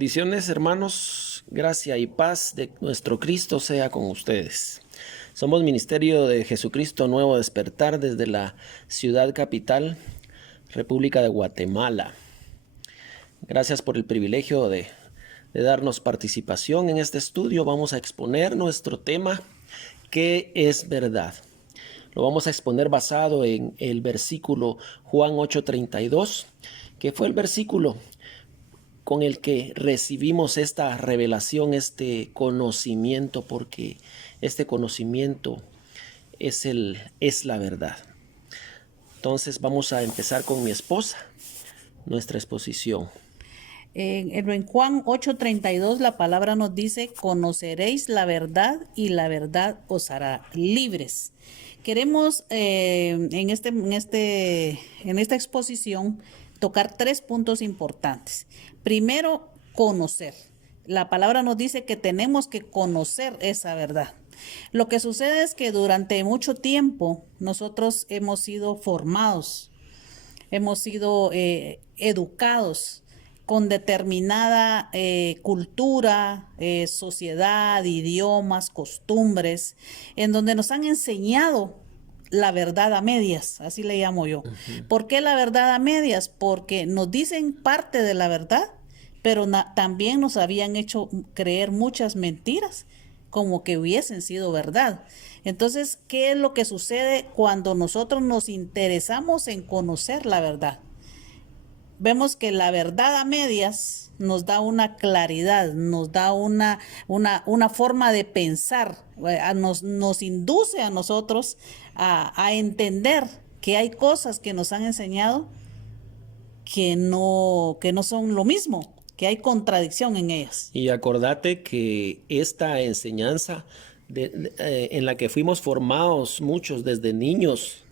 Bendiciones, hermanos, gracia y paz de nuestro Cristo sea con ustedes. Somos Ministerio de Jesucristo Nuevo Despertar desde la ciudad capital, República de Guatemala. Gracias por el privilegio de darnos participación en este estudio. Vamos a exponer nuestro tema, ¿qué es verdad? Lo vamos a exponer basado en el versículo Juan 8:32, que fue el versículo con el que recibimos esta revelación, este conocimiento, porque este conocimiento es la verdad. Entonces vamos a empezar con mi esposa, nuestra exposición. En Juan 8:32 la palabra nos dice: conoceréis la verdad y la verdad os hará libres. Queremos en esta exposición tocar 3 puntos importantes. Primero, conocer. La palabra nos dice que tenemos que conocer esa verdad. Lo que sucede es que durante mucho tiempo nosotros hemos sido formados, hemos sido educados con determinada cultura, sociedad, idiomas, costumbres, en donde nos han enseñado la verdad a medias, así le llamo yo. ¿Por qué la verdad a medias? Porque nos dicen parte de la verdad, pero también nos habían hecho creer muchas mentiras como que hubiesen sido verdad. Entonces, ¿qué es lo que sucede cuando nosotros nos interesamos en conocer la verdad? Vemos que la verdad a medias nos da una claridad, nos da una forma de pensar, nos induce a nosotros a entender que hay cosas que nos han enseñado que no son lo mismo, que hay contradicción en ellas. Y acordate que esta enseñanza en la que fuimos formados muchos desde niños,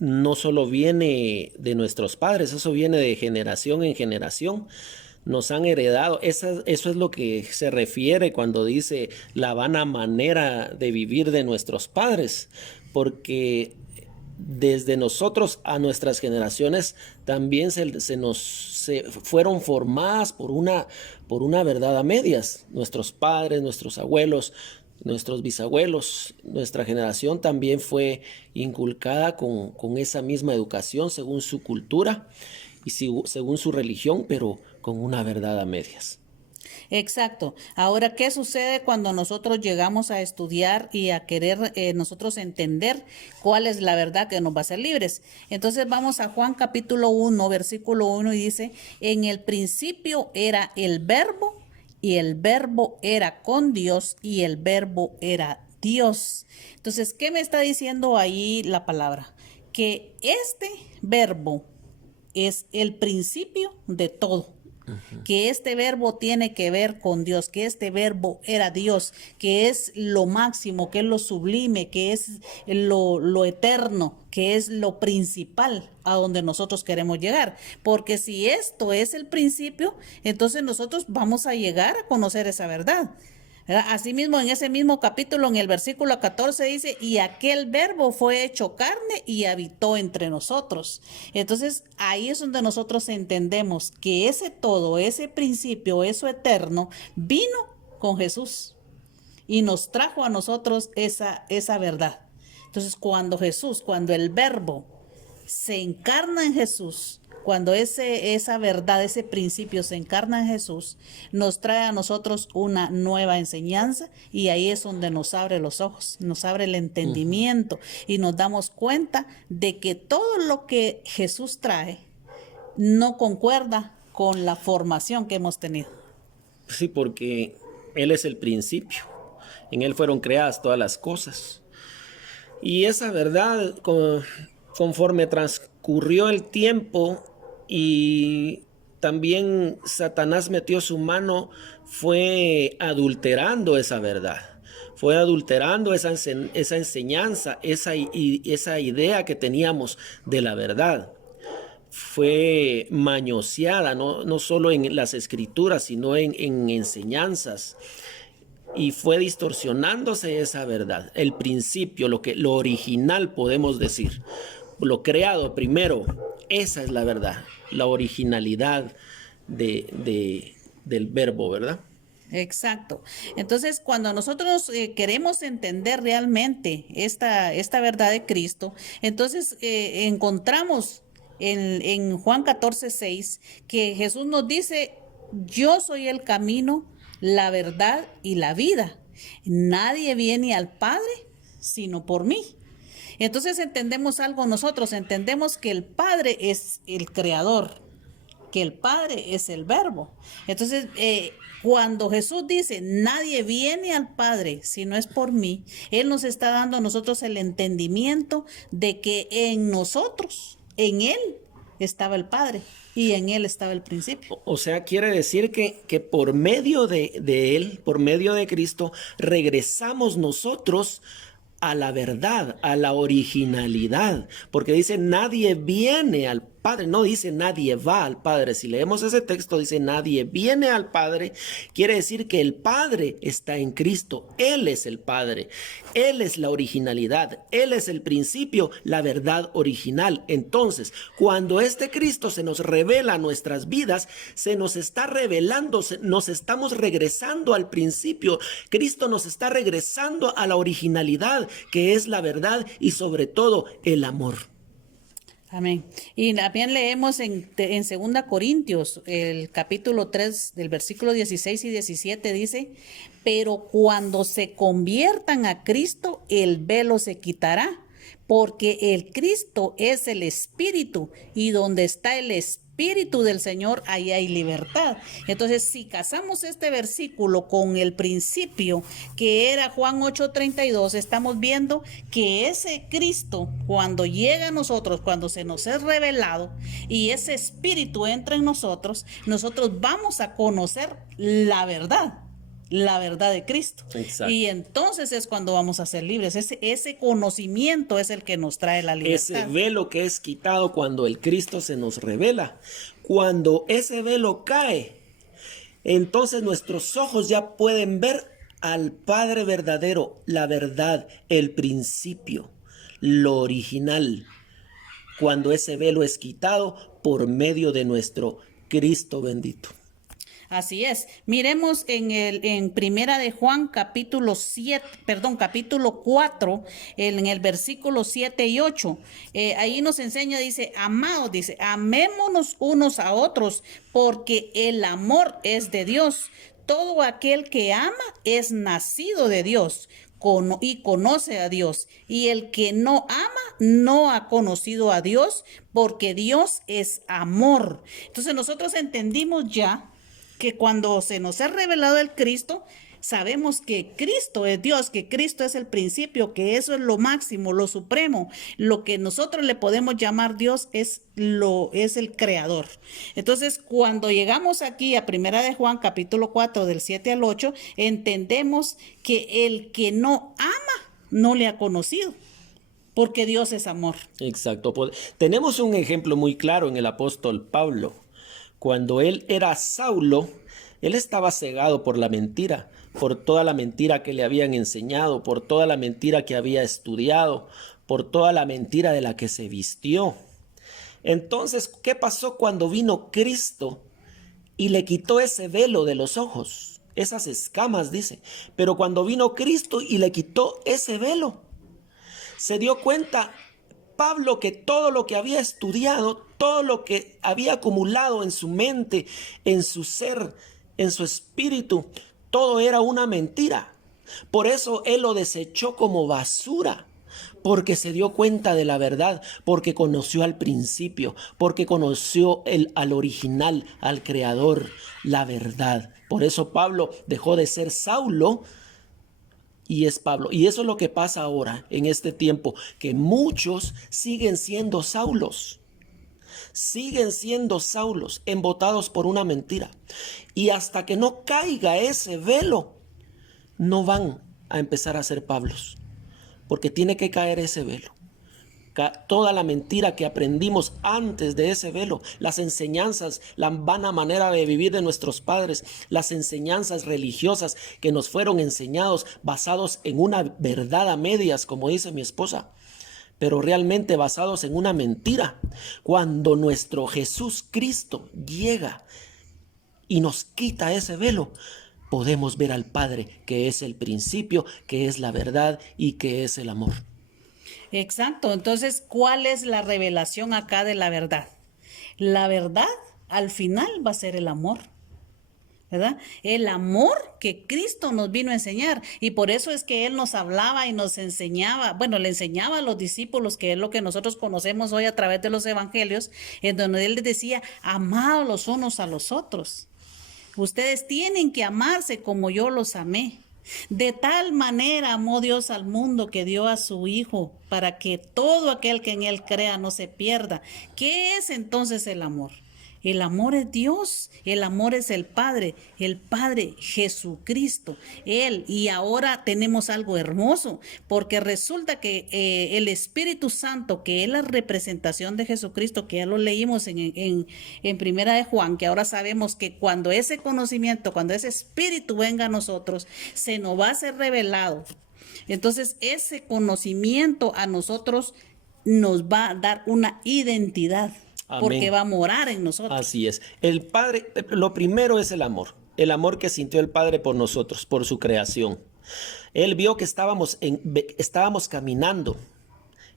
no solo viene de nuestros padres, eso viene de generación en generación. Nos han heredado, eso es lo que se refiere cuando dice la vana manera de vivir de nuestros padres, porque desde nosotros a nuestras generaciones también se fueron formadas por una verdad a medias. Nuestros padres, nuestros abuelos, nuestros bisabuelos, nuestra generación también fue inculcada con esa misma educación según su cultura y según su religión, pero con una verdad a medias. Exacto. Ahora, ¿qué sucede cuando nosotros llegamos a estudiar y a querer nosotros entender cuál es la verdad que nos va a hacer libres? Entonces vamos a Juan capítulo 1, versículo 1 y dice: en el principio era el verbo y el verbo era con Dios y el verbo era Dios. Entonces, ¿qué me está diciendo ahí la palabra? Que este verbo es el principio de todo. Que este verbo tiene que ver con Dios, que este verbo era Dios, que es lo máximo, que es lo sublime, que es lo eterno, que es lo principal a donde nosotros queremos llegar. Porque si esto es el principio, entonces nosotros vamos a llegar a conocer esa verdad. Asimismo, en ese mismo capítulo, en el versículo 14 dice: y aquel verbo fue hecho carne y habitó entre nosotros. Entonces, ahí es donde nosotros entendemos que ese todo, ese principio, eso eterno, vino con Jesús y nos trajo a nosotros esa verdad. Entonces, cuando el verbo se encarna en Jesús, cuando esa verdad, ese principio se encarna en Jesús, nos trae a nosotros una nueva enseñanza, y ahí es donde nos abre los ojos, nos abre el entendimiento y nos damos cuenta de que todo lo que Jesús trae no concuerda con la formación que hemos tenido. Sí, porque Él es el principio, en Él fueron creadas todas las cosas. Y esa verdad, conforme transcurrió el tiempo y también Satanás metió su mano, fue adulterando esa verdad, fue adulterando esa enseñanza, esa idea que teníamos de la verdad. Fue mañoseada, no solo en las escrituras, sino en enseñanzas. Y fue distorsionándose esa verdad, el principio, lo original, podemos decir, lo creado primero. Esa es la verdad, la originalidad de del verbo, ¿verdad? Exacto. Entonces, cuando nosotros queremos entender realmente esta verdad de Cristo, entonces encontramos en Juan 14:6 que Jesús nos dice, yo soy el camino, la verdad y la vida. Nadie viene al Padre sino por mí. Entonces entendemos algo nosotros, entendemos que el Padre es el creador, que el Padre es el Verbo. Entonces, cuando Jesús dice, nadie viene al Padre si no es por mí, Él nos está dando a nosotros el entendimiento de que en nosotros, en Él, estaba el Padre y en Él estaba el principio. O sea, quiere decir que por medio de Él, por medio de Cristo, regresamos nosotros a la verdad, a la originalidad, porque dice nadie viene al Padre, no dice nadie va al Padre. Si leemos ese texto dice nadie viene al Padre, quiere decir que el Padre está en Cristo, Él es el Padre, Él es la originalidad, Él es el principio, la verdad original. Entonces, cuando este Cristo se nos revela a nuestras vidas, se nos está revelando, nos estamos regresando al principio. Cristo nos está regresando a la originalidad, que es la verdad y sobre todo el amor. Amén. Y también leemos en 2 Corintios, el capítulo 3, del versículo 16 y 17, dice, pero cuando se conviertan a Cristo, el velo se quitará, porque el Cristo es el Espíritu, y donde está el Espíritu del Señor, ahí hay libertad. Entonces, si casamos este versículo con el principio que era Juan 8:32, estamos viendo que ese Cristo, cuando llega a nosotros, cuando se nos es revelado y ese Espíritu entra en nosotros, nosotros vamos a conocer la verdad de Cristo. Exacto. Y entonces es cuando vamos a ser libres. Ese conocimiento es el que nos trae la libertad. Ese velo que es quitado cuando el Cristo se nos revela. Cuando ese velo cae, entonces nuestros ojos ya pueden ver al Padre verdadero, la verdad, el principio, lo original. Cuando ese velo es quitado por medio de nuestro Cristo bendito. Así es. Miremos en Primera de Juan capítulo 4, en el versículo 7 y 8. Ahí nos enseña, dice, amados, dice, amémonos unos a otros, porque el amor es de Dios. Todo aquel que ama es nacido de Dios y conoce a Dios. Y el que no ama no ha conocido a Dios, porque Dios es amor. Entonces nosotros entendimos ya que cuando se nos ha revelado el Cristo, sabemos que Cristo es Dios, que Cristo es el principio, que eso es lo máximo, lo supremo. Lo que nosotros le podemos llamar Dios es el creador. Entonces, cuando llegamos aquí a Primera de Juan, capítulo 4, del 7 al 8, entendemos que el que no ama no le ha conocido, porque Dios es amor. Exacto. Tenemos un ejemplo muy claro en el apóstol Pablo. Cuando él era Saulo, él estaba cegado por la mentira, por toda la mentira que le habían enseñado, por toda la mentira que había estudiado, por toda la mentira de la que se vistió. Entonces, ¿qué pasó cuando vino Cristo y le quitó ese velo de los ojos? Esas escamas, dice. Pero cuando vino Cristo y le quitó ese velo, se dio cuenta Pablo que todo lo que había estudiado, todo lo que había acumulado en su mente, en su ser, en su espíritu, todo era una mentira. Por eso él lo desechó como basura, porque se dio cuenta de la verdad, porque conoció al principio, porque conoció al original, al creador, la verdad. Por eso Pablo dejó de ser Saulo y es Pablo. Y eso es lo que pasa ahora en este tiempo, que muchos siguen siendo Saulos. Siguen siendo Saulos, embotados por una mentira. Y hasta que no caiga ese velo, no van a empezar a ser Pablos. Porque tiene que caer ese velo. Toda la mentira que aprendimos antes de ese velo, las enseñanzas, la vana manera de vivir de nuestros padres, las enseñanzas religiosas que nos fueron enseñados basados en una verdad a medias, como dice mi esposa, pero realmente basados en una mentira. Cuando nuestro Jesús Cristo llega y nos quita ese velo, podemos ver al Padre, que es el principio, que es la verdad y que es el amor. Exacto. Entonces, ¿cuál es la revelación acá de la verdad? La verdad al final va a ser el amor, ¿verdad? El amor que Cristo nos vino a enseñar. Y por eso es que Él nos hablaba y nos enseñaba, bueno, le enseñaba a los discípulos, que es lo que nosotros conocemos hoy a través de los evangelios, en donde Él les decía, amados los unos a los otros. Ustedes tienen que amarse como yo los amé. De tal manera amó Dios al mundo que dio a su Hijo para que todo aquel que en Él crea no se pierda. ¿Qué es entonces el amor? El amor es Dios, el amor es el Padre Jesucristo, Él. Y ahora tenemos algo hermoso, porque resulta que el Espíritu Santo, que es la representación de Jesucristo, que ya lo leímos en Primera de Juan, que ahora sabemos que cuando ese conocimiento, cuando ese Espíritu venga a nosotros, se nos va a ser revelado. Entonces ese conocimiento a nosotros nos va a dar una identidad. Amén. Porque va a morar en nosotros. Así es. El Padre, lo primero es el amor que sintió el Padre por nosotros, por su creación. Él vio que estábamos caminando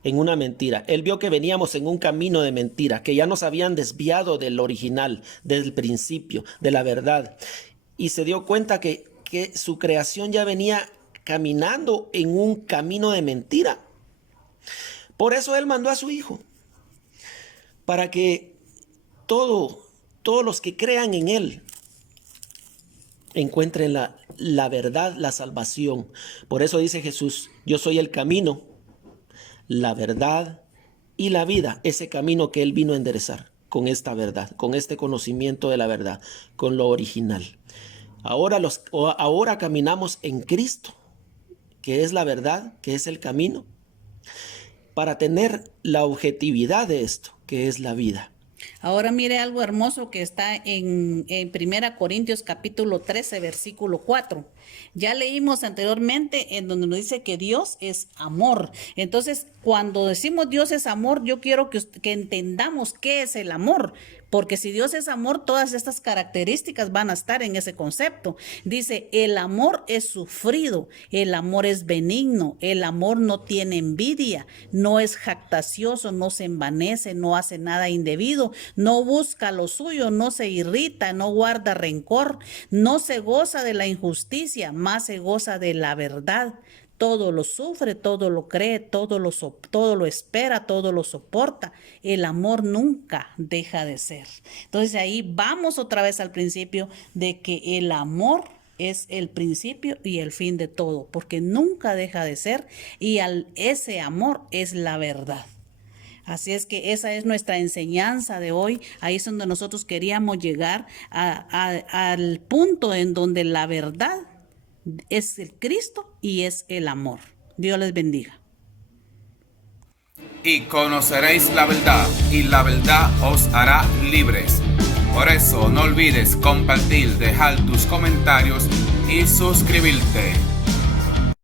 en una mentira. Él vio que veníamos en un camino de mentira, que ya nos habían desviado del original, del principio, de la verdad. Y se dio cuenta que su creación ya venía caminando en un camino de mentira. Por eso Él mandó a su Hijo, para que todos los que crean en Él encuentren la verdad, la salvación. Por eso dice Jesús, yo soy el camino, la verdad y la vida. Ese camino que Él vino a enderezar con esta verdad, con este conocimiento de la verdad, con lo original. Ahora caminamos en Cristo, que es la verdad, que es el camino, para tener la objetividad de esto, que es la vida. Ahora mire algo hermoso que está en 1 Corintios capítulo 13, versículo 4. Ya leímos anteriormente en donde nos dice que Dios es amor. Entonces, cuando decimos Dios es amor, yo quiero que entendamos qué es el amor. Porque si Dios es amor, todas estas características van a estar en ese concepto. Dice, el amor es sufrido, el amor es benigno, el amor no tiene envidia, no es jactancioso, no se envanece, no hace nada indebido, no busca lo suyo, no se irrita, no guarda rencor, no se goza de la injusticia, más se goza de la verdad. Todo lo sufre, todo lo cree, todo lo espera, todo lo soporta. El amor nunca deja de ser. Entonces ahí vamos otra vez al principio de que el amor es el principio y el fin de todo, porque nunca deja de ser y ese amor es la verdad. Así es que esa es nuestra enseñanza de hoy. Ahí es donde nosotros queríamos llegar al punto en donde la verdad es el Cristo y es el amor. Dios les bendiga. Y conoceréis la verdad, y la verdad os hará libres. Por eso no olvides compartir, dejar tus comentarios y suscribirte.